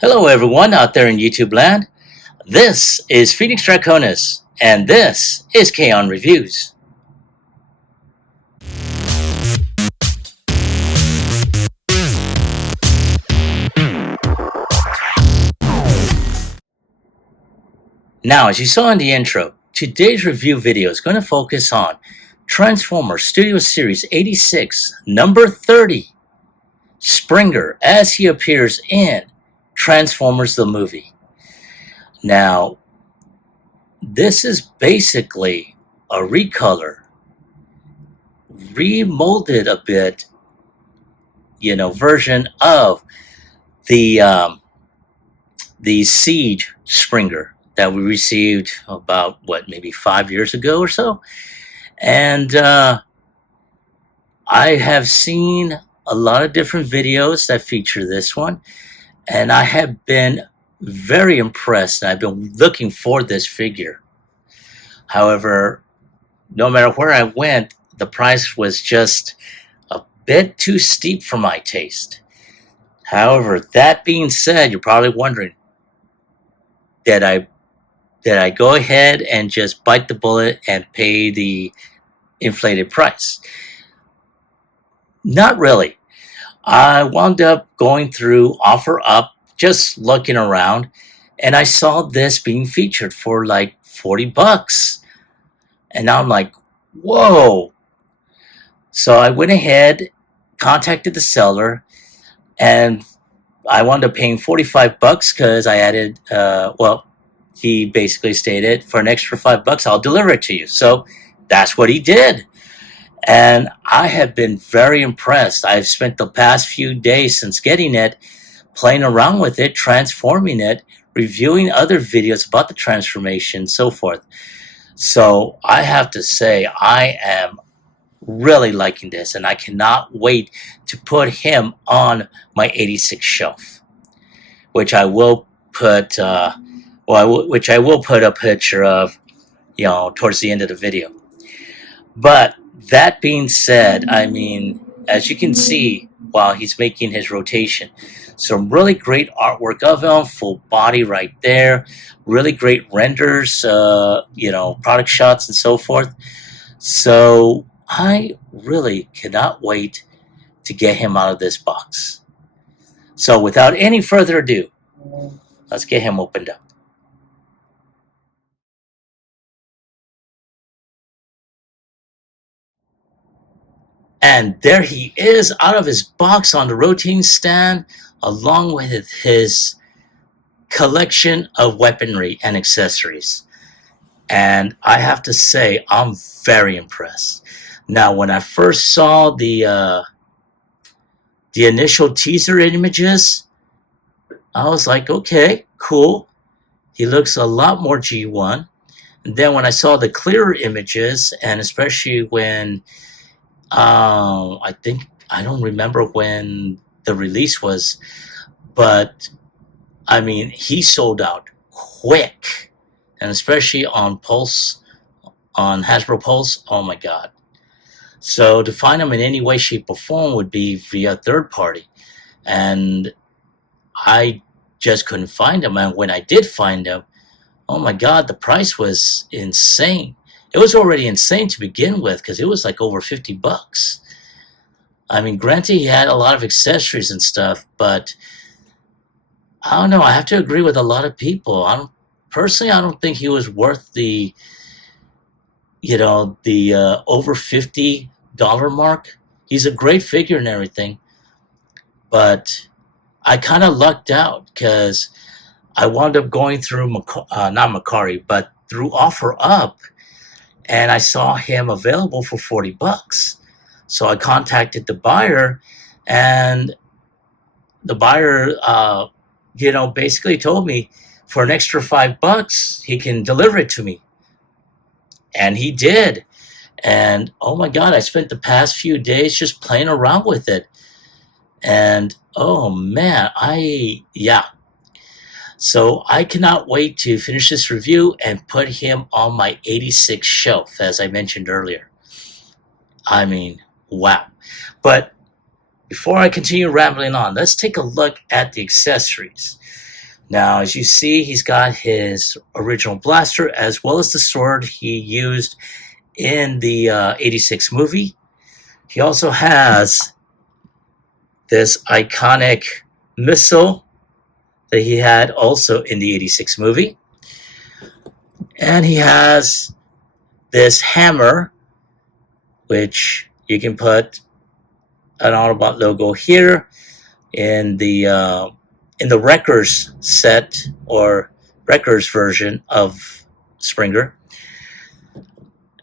Hello, everyone out there in YouTube land. This is Phoenix Draconis, and this is Kaon Reviews. Now, as you saw in the intro, today's review video is going to focus on Transformers Studio Series 86, number 30, Springer, as he appears in Transformers the movie. Now, this is basically a recolor, remolded a bit, version of the Siege Springer that we received about maybe 5 years ago or so. And I have seen a lot of different videos that feature this one, and I have been very impressed, and I've been looking for this figure. However, no matter where I went, the price was just a bit too steep for my taste. However, that being said, you're probably wondering, did I go ahead and just bite the bullet and pay the inflated price? Not really. I wound up going through OfferUp, just looking around, and I saw this being featured for like $40. And now I'm like, whoa. So I went ahead, contacted the seller, and I wound up paying $45 because I added, he basically stated, for an extra $5, I'll deliver it to you. So that's what he did. And I have been very impressed. I've spent the past few days since getting it, playing around with it, transforming it, reviewing other videos about the transformation, so forth. So I have to say, I am really liking this, and I cannot wait to put him on my 86 shelf, which I will put, which I will put a picture of, towards the end of the video. But that being said, I mean, as you can see while he's making his rotation, some really great artwork of him, full body right there, really great renders, product shots and so forth. So I really cannot wait to get him out of this box. So without any further ado, let's get him opened up. And there he is out of his box on the rotating stand, along with his collection of weaponry and accessories. And I have to say, I'm very impressed. Now, when I first saw the initial teaser images, I was like, okay, cool. He looks a lot more G1. And then when I saw the clearer images, and especially when I don't remember when the release was, but I mean, he sold out quick, and especially on Pulse, on Hasbro Pulse. Oh my God! So to find him in any way, shape, or form would be via third party, and I just couldn't find him. And when I did find him, oh my God, the price was insane. It was already insane to begin with because it was like over $50. I mean, granted, he had a lot of accessories and stuff, but I don't know. I have to agree with a lot of people. I don't think he was worth the over $50 mark. He's a great figure and everything, but I kind of lucked out because I wound up going through not Macari, but through OfferUp, and I saw him available for $40. So I contacted the buyer, and the buyer, basically told me for an extra $5, he can deliver it to me. And he did. And oh my God, I spent the past few days just playing around with it. And oh man, So I cannot wait to finish this review and put him on my 86 shelf, as I mentioned earlier. I mean, wow. But before I continue rambling on, let's take a look at the accessories. Now, as you see, he's got his original blaster as well as the sword he used in the 86 movie. He also has this iconic missile that he had also in the 86 movie. And he has this hammer, which you can put an Autobot logo here in the Wreckers set or Wreckers version of Springer.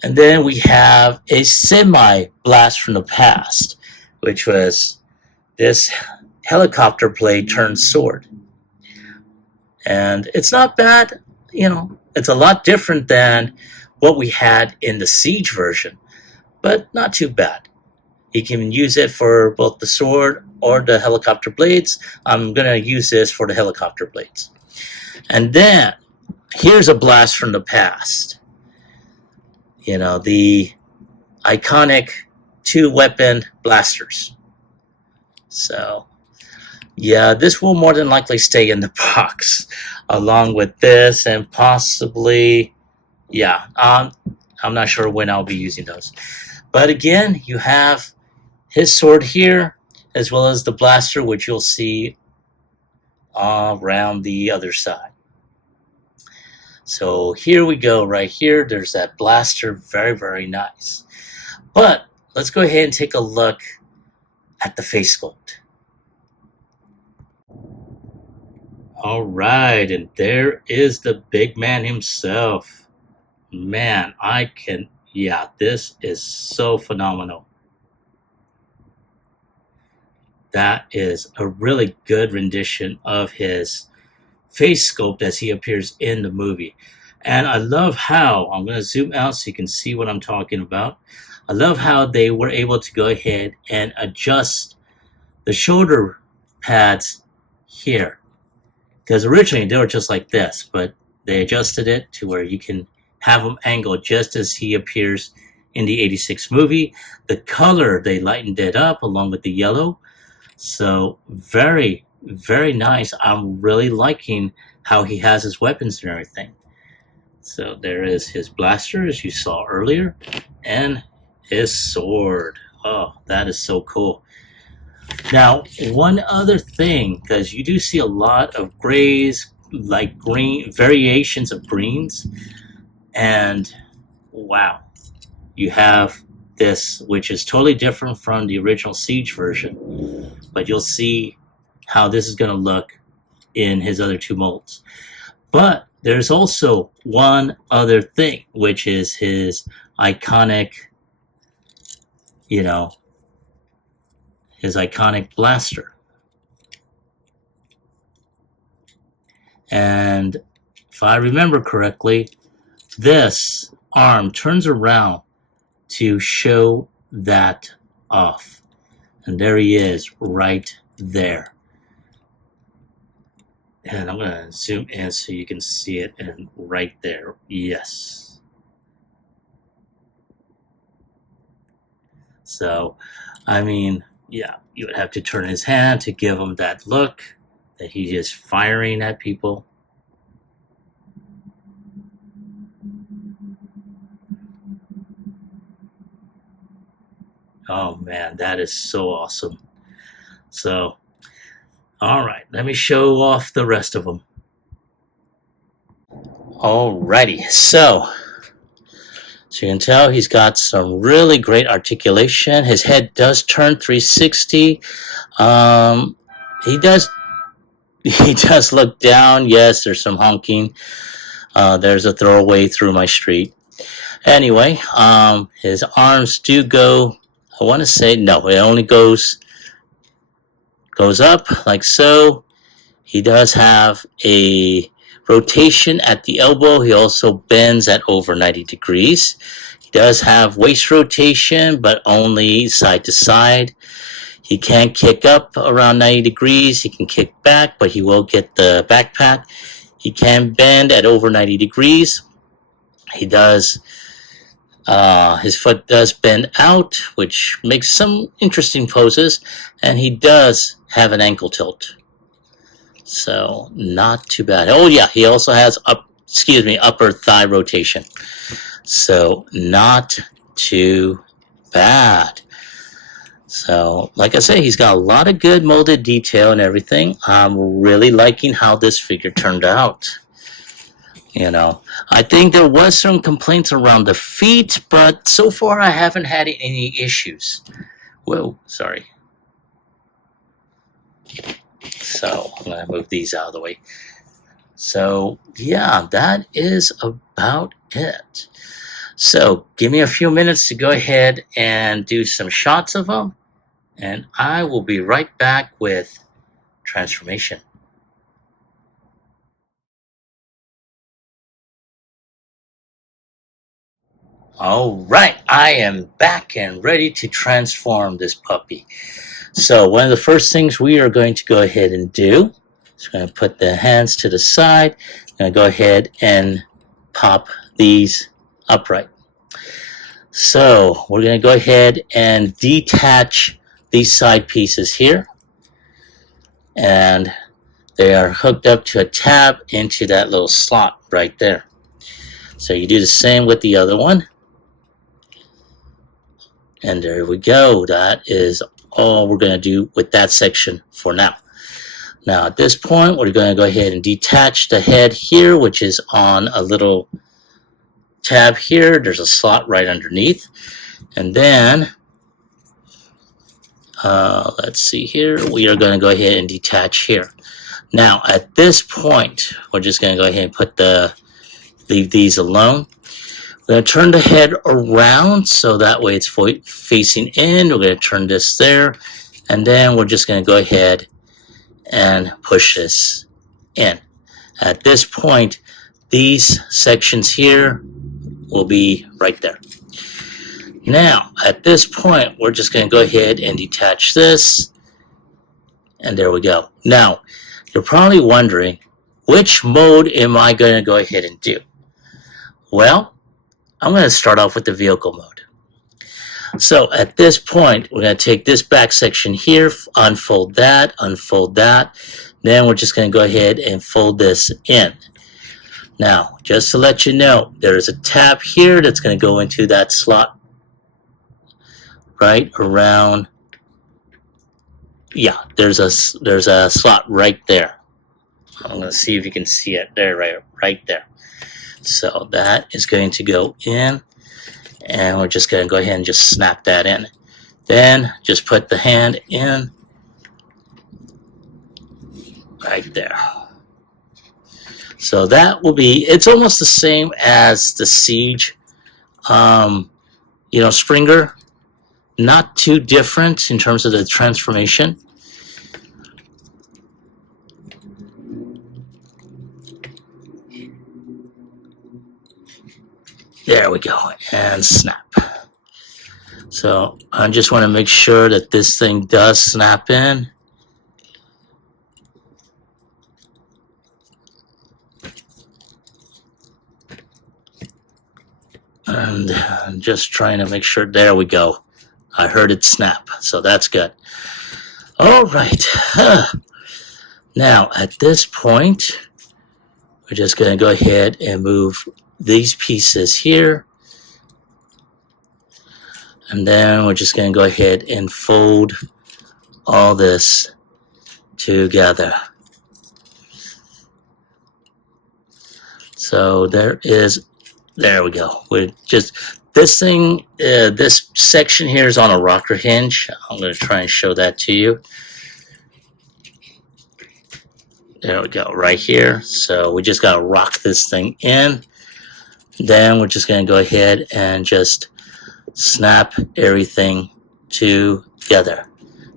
And then we have a semi blast from the past, which was this helicopter blade turned sword. And it's not bad, it's a lot different than what we had in the Siege version, but not too bad. He can use it for both the sword or the helicopter blades. I'm going to use this for the helicopter blades. And then here's a blast from the past. The iconic 2-weapon blasters. So, yeah, this will more than likely stay in the box along with this and possibly, I'm not sure when I'll be using those. But again, you have his sword here as well as the blaster, which you'll see around the other side. So here we go, right here. There's that blaster, very, very nice. But let's go ahead and take a look at the face sculpt. All right, and there is the big man himself. Man, this is so phenomenal. That is a really good rendition of his face sculpt as he appears in the movie. And I love how, I'm going to zoom out so you can see what I'm talking about. I love how they were able to go ahead and adjust the shoulder pads here. Because originally they were just like this, but they adjusted it to where you can have them angled just as he appears in the 86 movie. The color, they lightened it up along with the yellow. So very, very nice. I'm really liking how he has his weapons and everything. So there is his blaster, as you saw earlier, and his sword. Oh, that is so cool. Now, one other thing, because you do see a lot of grays, like green, variations of greens, and wow, you have this, which is totally different from the original Siege version, but you'll see how this is going to look in his other two molds. But there's also one other thing, which is his iconic, his iconic blaster. And if I remember correctly, this arm turns around to show that off. And there he is, right there. And I'm going to zoom in so you can see it, and right there, yes. So, you would have to turn his hand to give him that look that he is firing at people. Oh man, that is so awesome. So, all right, let me show off the rest of them. Alrighty, so you can tell he's got some really great articulation. His head does turn 360. He does look down. Yes, there's some honking. There's a throwaway through my street. Anyway, his arms do go, I want to say, no, it only goes up like so. He does have a rotation at the elbow. He also bends at over 90 degrees. He does have waist rotation, but only side to side. He can kick up around 90 degrees. He can kick back, but he will get the backpack. He can bend at over 90 degrees. He does, his foot does bend out, which makes some interesting poses, and he does have an ankle tilt. So not too bad. Oh yeah, he also has upper thigh rotation. So not too bad. So like I say, he's got a lot of good molded detail and everything. I'm really liking how this figure turned out. You know, I think there was some complaints around the feet, but so far I haven't had any issues. Whoa, sorry. So I'm going to move these out of the way. So yeah, that is about it. So give me a few minutes to go ahead and do some shots of them, and I will be right back with transformation. All right, I am back and ready to transform this puppy. So one of the first things we are going to go ahead and do is going to put the hands to the side. I'm going to go ahead and pop these upright. So we're going to go ahead and detach these side pieces here. And they are hooked up to a tab into that little slot right there. So you do the same with the other one. And there we go. That is all we're going to do with that section for now. Now at this point, we're going to go ahead and detach the head here, which is on a little tab here. There's a slot right underneath. And then, let's see here, we are going to go ahead and detach here. Now at this point, we're just going to go ahead and leave these alone. We're going to turn the head around so that way it's facing in. We're going to turn this there, and then we're just going to go ahead and push this in. At this point, these sections here will be right there. Now, at this point, we're just going to go ahead and detach this, and there we go. Now, you're probably wondering, which mode am I going to go ahead and do? Well, I'm going to start off with the vehicle mode. So at this point, we're going to take this back section here, unfold that. Then we're just going to go ahead and fold this in. Now, just to let you know, there is a tab here that's going to go into that slot right around. Yeah, there's a slot right there. I'm going to see if you can see it there, right there. So that is going to go in, and we're just going to go ahead and just snap that in. Then just put the hand in right there. So that will be, it's almost the same as the Siege, Springer. Not too different in terms of the transformation. There we go, and snap. So I just want to make sure that this thing does snap in. And I'm just trying to make sure, there we go. I heard it snap, so that's good. All right. Now, at this point, we're just going to go ahead and move these pieces here. And then we're just going to go ahead and fold all this together. So there we go. We're just, this thing, this section here is on a rocker hinge. I'm going to try and show that to you. There we go, right here. So we just got to rock this thing in. Then we're just going to go ahead and just snap everything together.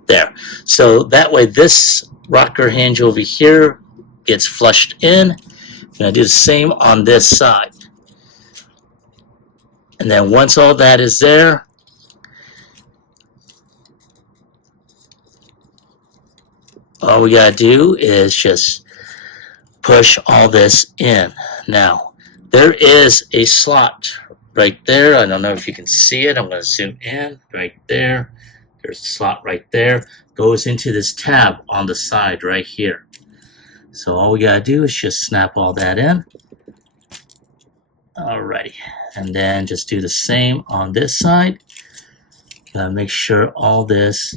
There. So that way this rocker hinge over here gets flushed in. I'm going to do the same on this side. And then once all that is there, all we got to do is just push all this in. Now, there is a slot right there. I don't know if you can see it. I'm going to zoom in right there. There's a slot right there. Goes into this tab on the side right here. So all we gotta do is just snap all that in. Alrighty, and then just do the same on this side. Gotta make sure all this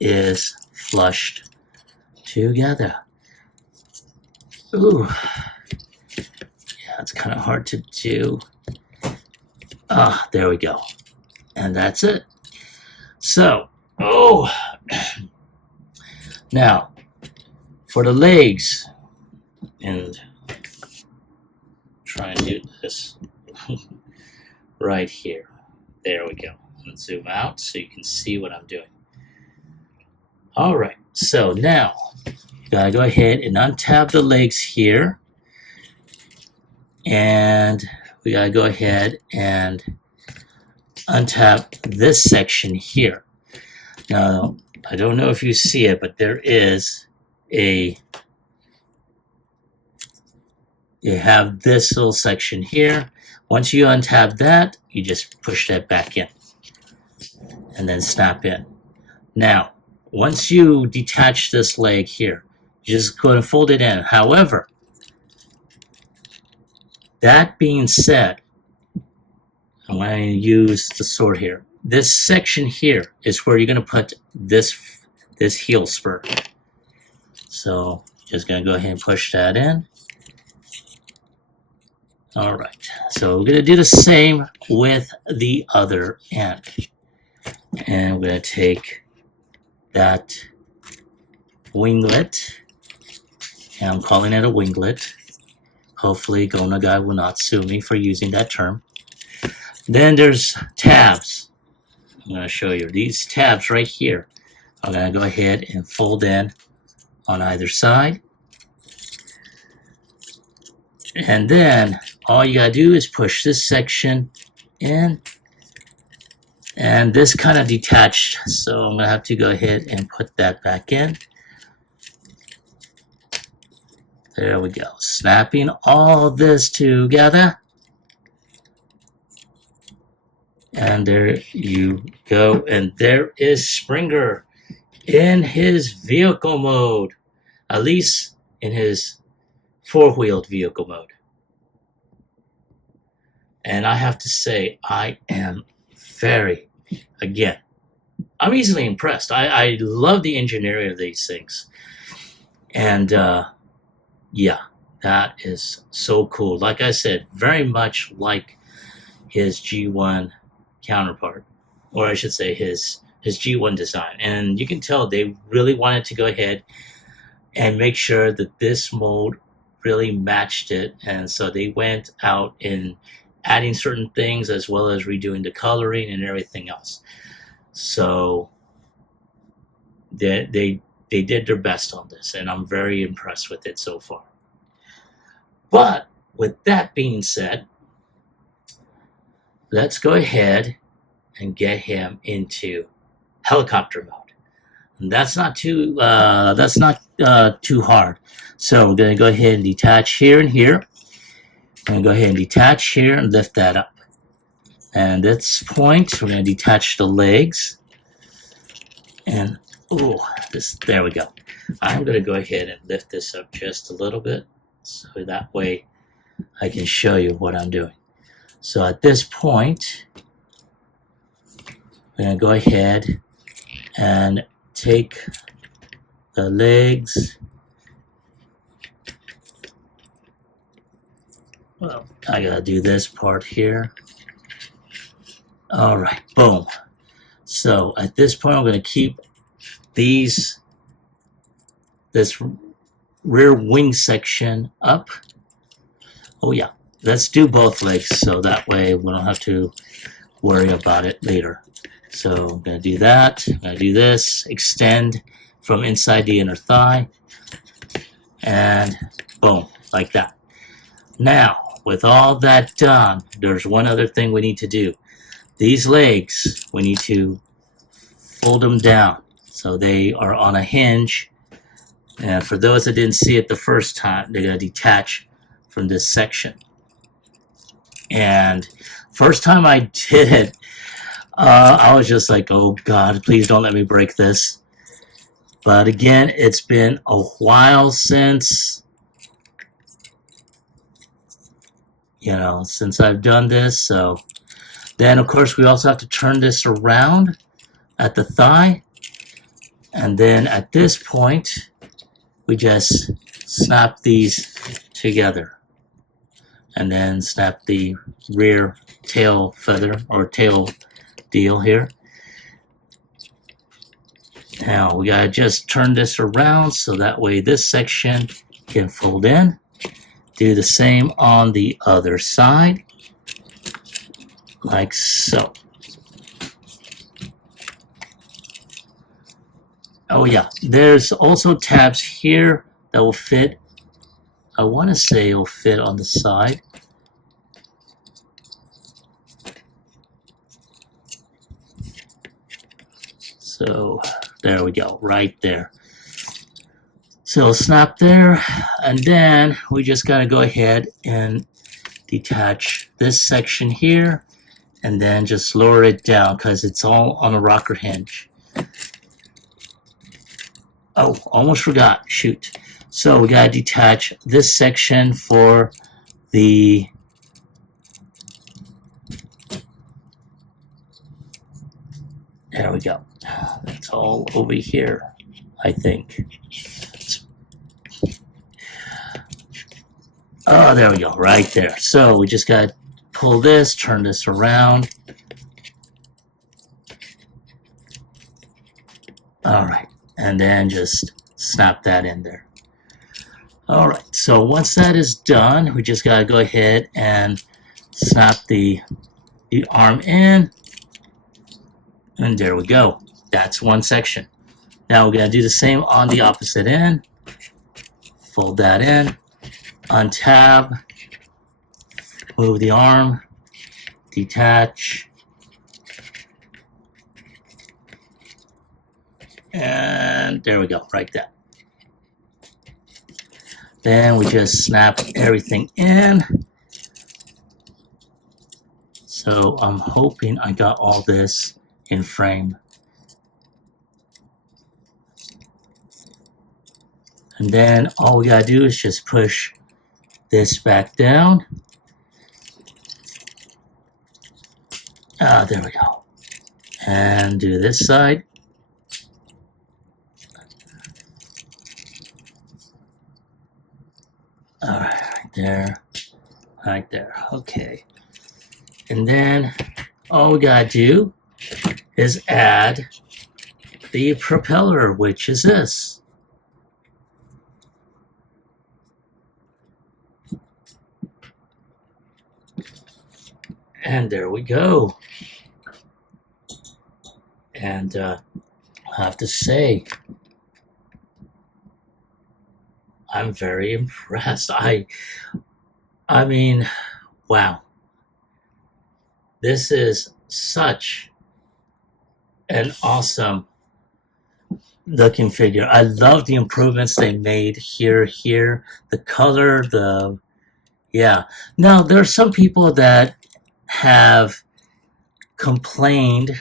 is flushed together. Ooh, yeah, it's kind of hard to do. Ah, there we go, and that's it. So, now for the legs, and try and do this right here. There we go. And zoom out so you can see what I'm doing. All right, so now you gotta go ahead and untab the legs here, and we gotta go ahead and untap this section here. Now, I don't know if you see it, but there is you have this little section here. Once you untab that, you just push that back in and then snap in. Now, once you detach this leg here, you just go and fold it in. However, that being said, I'm going to use the sword here. This section here is where you're going to put this heel spur. So, just going to go ahead and push that in. All right, so we're going to do the same with the other end. And we're going to take that winglet, and I'm calling it a winglet. Hopefully Gona guy will not sue me for using that term. Then there's tabs. I'm going to show you these tabs right here. I'm going to go ahead and fold in on either side. And then all you got to do is push this section in. And this kind of detached, so I'm going to have to go ahead and put that back in. There we go. Snapping all this together. And there you go. And there is Springer in his vehicle mode. At least in his four-wheeled vehicle mode. And I have to say, I am again, I'm easily impressed. I love the engineering of these things. And yeah, that is so cool. Like I said, very much like his G1 counterpart, or I should say his G1 design. And you can tell they really wanted to go ahead and make sure that this mold really matched it. And so they went out and adding certain things as well as redoing the coloring and everything else. So they did their best on this, and I'm very impressed with it so far. But with that being said, let's go ahead and get him into helicopter mode. And that's not too hard. So we're gonna go ahead and detach here and here. I'm going to go ahead and detach here and lift that up. And at this point, we're going to detach the legs. And, there we go. I'm going to go ahead and lift this up just a little bit, so that way I can show you what I'm doing. So at this point, we're going to go ahead and take the legs. Well, I gotta do this part here. All right, boom. So at this point, I'm gonna keep this rear wing section up. Oh yeah, let's do both legs so that way we don't have to worry about it later. So I'm gonna do that. I'm gonna do this, extend from inside the inner thigh, and boom, like that. Now, with all that done, there's one other thing we need to do. These legs, we need to fold them down so they are on a hinge. And for those that didn't see it the first time, they're going to detach from this section. And first time I did it, I was just like, oh God, please don't let me break this. But again, it's been a while since since I've done this. So then, of course, we also have to turn this around at the thigh. And then at this point, we just snap these together. And then snap the rear tail feather or tail deal here. Now we gotta just turn this around so that way this section can fold in. Do the same on the other side, like so. Oh yeah, there's also tabs here that will fit. I want to say it'll fit on the side. So there we go, right there. So it'll snap there, and then we just gotta go ahead and detach this section here, and then just lower it down because it's all on a rocker hinge. Oh, almost forgot, shoot. So we gotta detach this section for the there we go. That's all over here, I think. Oh, there we go, right there. So we just gotta pull this, turn this around. All right, and then just snap that in there. All right, so once that is done, we just gotta go ahead and snap the arm in, and there we go. That's one section. Now we're gonna do the same on the opposite end. Fold that in, untab, move the arm, detach, and there we go, right there. Then we just snap everything in. So I'm hoping I got all this in frame. And then all we gotta do is just push this back down. There we go. And do this side. All right, right there, okay. And then all we gotta do is add the propeller, which is this. And there we go. And I have to say, I'm very impressed. I mean, wow. This is such an awesome looking figure. I love the improvements they made here, the color, yeah. Now, there are some people that have complained.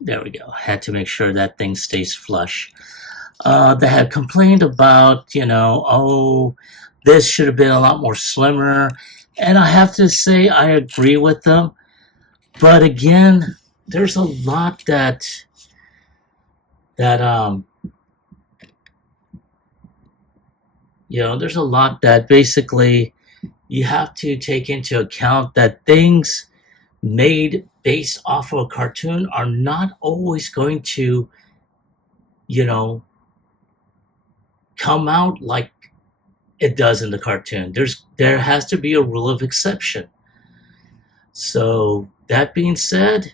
There we go. Had to make sure that thing stays flush. They had complained about, oh, this should have been a lot more slimmer. And I have to say, I agree with them. But again, there's a lot there's a lot that basically you have to take into account that things made based off of a cartoon are not always going to, come out like it does in the cartoon. There has to be a rule of exception. So that being said,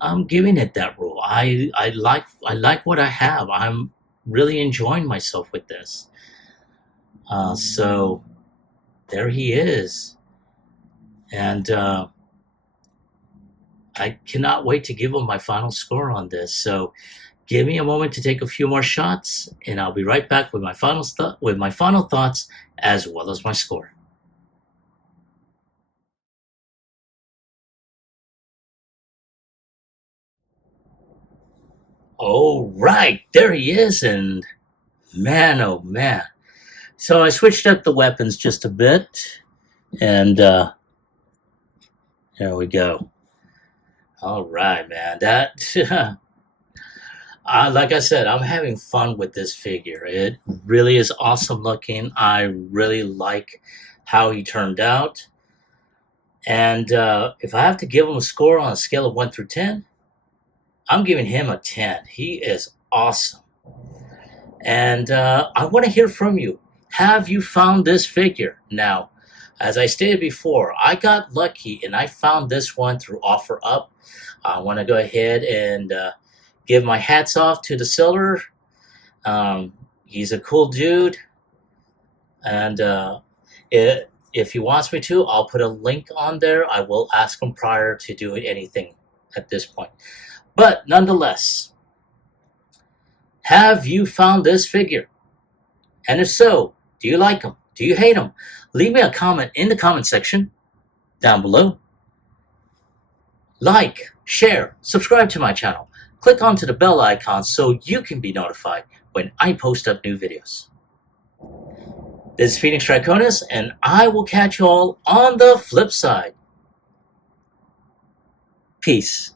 I'm giving it that rule. I like what I have. I'm really enjoying myself with this. So there he is. And I cannot wait to give him my final score on this. So give me a moment to take a few more shots, and I'll be right back with my final thoughts as well as my score. All right, there he is, and man, oh man. So I switched up the weapons just a bit. And there we go. All right, man. That like I said, I'm having fun with this figure. It really is awesome looking. I really like how he turned out. And if I have to give him a score on a scale of 1 through 10, I'm giving him a 10. He is awesome. And I want to hear from you. Have you found this figure? Now, as I stated before, I got lucky and I found this one through OfferUp. I want to go ahead and give my hats off to the seller. He's a cool dude. And if he wants me to, I'll put a link on there. I will ask him prior to doing anything at this point. But nonetheless, have you found this figure? And if so, do you like him? Do you hate him? Leave me a comment in the comment section down below. Like, share, subscribe to my channel. Click onto the bell icon so you can be notified when I post up new videos. This is Phoenix Draconis, and I will catch you all on the flip side. Peace.